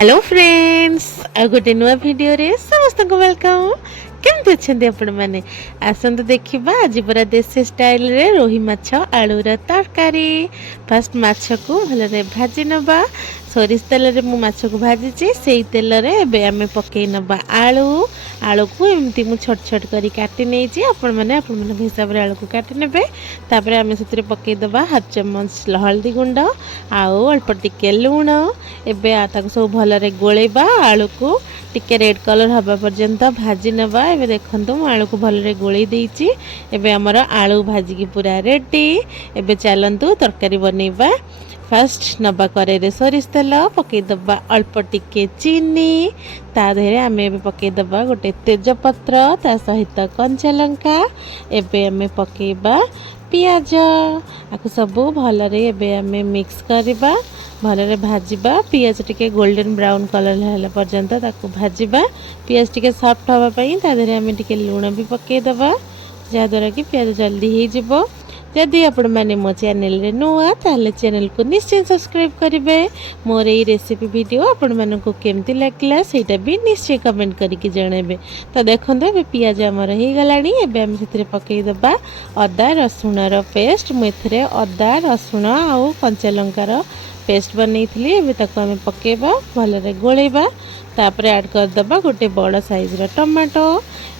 Hello friends गोटे नुआ video रे समस्त को वेलकम। केमती अच्छे आपण मैंने आसतु देखा आज पूरा देसी स्टाइल रे रोही माछ आलूर तरकारी। फास्ट माछ को भल भाजी नबा सोरिष तेल रे मु माछ को भाजी से तेल रे एबे आमे पकई नबा आलू आलू को एमती मु छोट छोट करी काटी नहीं आपण मैंने हिसाब रे आलू को काटी नेबे। तापर आमे सेतिर पकई दबा हाफ चम्मच हल्दी गुंड आउ अल्प टिके लूण एबे ताको सब भल रे गोलेबा आलू को टिके रेड कलर हवा पर्यंत भाजी नबा। एबे देखंतु मु आलू को भल रे गोले देइची। एबे हमर आलू भाजी की पूरा रेडी। एबे चलंतु तरकारी बनेबा। फास्ट नबा करे सोरिष तेल पकई दबा अल्प टिके चीनी ता देहरे आमे एबे पकई दबा गोटे तेजपत्र ता सहित कंचा लंका एबे आमे पकेबा पियाज आकु सब भल रे एबे आमे मिक्स करबा भल रे भाजिबा। पियाज टिके गोल्डन ब्राउन कलर होला पर्यंत ताकु भाजिबा। पियाज टिके सॉफ्ट हवा पई ता देहरे आमे टिके लूण भी पकई दबा जा द्वारा कि पियाज जल्दी ही जिवो। जदि आपण मैंने मो चैनल रे नुआ ताले चैनल को निश्चय सब्सक्राइब करेंगे। मोर ये रेसिपी वीडियो आपण मानक केमती लगला सेटा भी निश्चय कमेंट करके जणेबे। तो देखंतु ए पियाज हमर हे गलानी। एबे हम सेतिर पकई दबा अदा रसुण रो पेस्ट। मु एथरे अदा रसुण आ कंचा लंका रो पेस्ट बनैथिली। एबे ताको हम पकेबा भल रे गोलेबा। तापर ऐड कर दबा गोटे बड़ साइज रो टमाटो।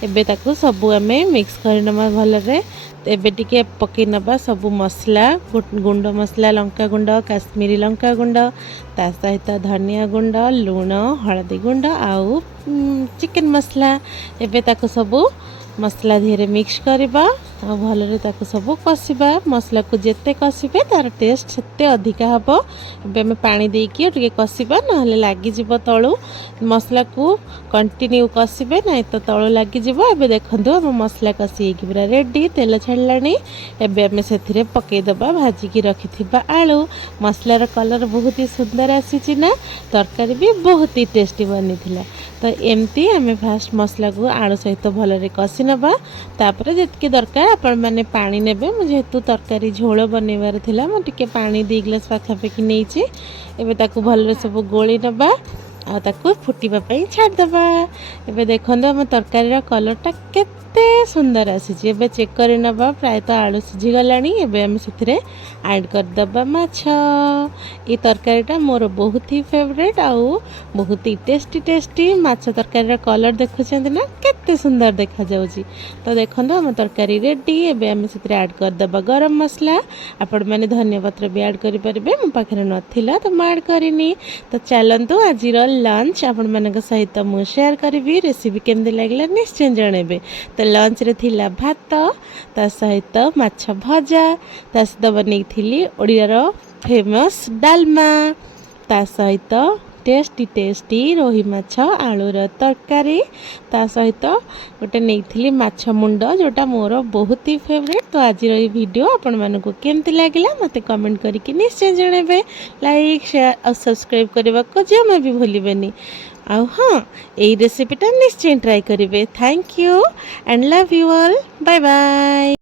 एबे ताको सब हमें मिक्स करनमा भल रे। एबे टिके पकई नबा सब मसला गुंड मसला लंका गुंड काश्मीरी लंका गुंड ता सहित धनिया गुंड लूण हळदी गुंड आउ चिकन मसला। एबे ताको सब मसला धीरे मिक्स करबा आ भल रे ताको सब कसिबा। मसला को जेते कसिबे तार टेस्ट सेते अधिका हबो। एबे हम पानी देकी टिके कसिबा नहले लागी जिवो तळु। मसला को कंटिन्यू कसिबे नै तो तळु लागी जिवो। एबे देखंतु हम मसला कसी की पूरा रेडी तेल छाडलानी। एबे हम सेथिरे पकई दबा भाजी की रखिथिबा आलू। मसला रो कलर बहुत ही सुंदर आसीची ना तरकारी भी बहुत ही टेस्टी बनिथिला। तो एमती हमें फास्ट मसला को आलू सहित भल रे कसी नबा। तापर जेतकी दरकार आपण माने पानी नेबे। मु जेतु तरकारी झोल बनेबार थिला मु टिके पानी 2 ग्लास पाखापाखि नेइची। एबे ताकू भल रे सब गोली नबा आ ताकू फुटीबा पई छाड दबा। एबे देखंदो हम तरकारी रा कलर टा केते सुंदर आसीची। एबे चेक करि नबा प्राय तो आलू सिझी गलानी। एबे हम सेथिरे ऐड कर दबा माछ। ई तरकारी टा मोर बहुत ही फेवरेट आउ बहुत ही टेस्टी माछ तरकारी रा कलर देखुछंती ना केते सुंदर देखा जाउची। तो देखंदो हम तरकारी रेडी। एबे हम सेथिरे ऐड कर दबा गरम मसला। आपण माने धनिया पत्र भी ऐड करि परिबे। मो पाखरे नथिला तो म ऐड करिनी। तो चलंतु आजिर लंच आपण मानक सहित मु शेयर करबी। रेसिपी केमती लागला निश्चय जणेबे। तो लंच रे थिला भात ता सहित माछ भजा ता सहित बनैथिली ओडियार फेमस डालमा ता सहित टेस्टी रोही माछ आलूर तरकारी ता सहित गोटे नहीं माछ मुंड जोटा मोर बहुत ही फेवरेट। तो आज वीडियो आपण मानक केमती लागला मते कमेंट करके निश्चय जणेबे। लाइक शेयर और सब्सक्राइब करने को जमा भी भूलिबेनी। आउ हाँ यही रेसिपीटा निश्चय ट्राई करेंगे। Thank you and love you all. Bye bye.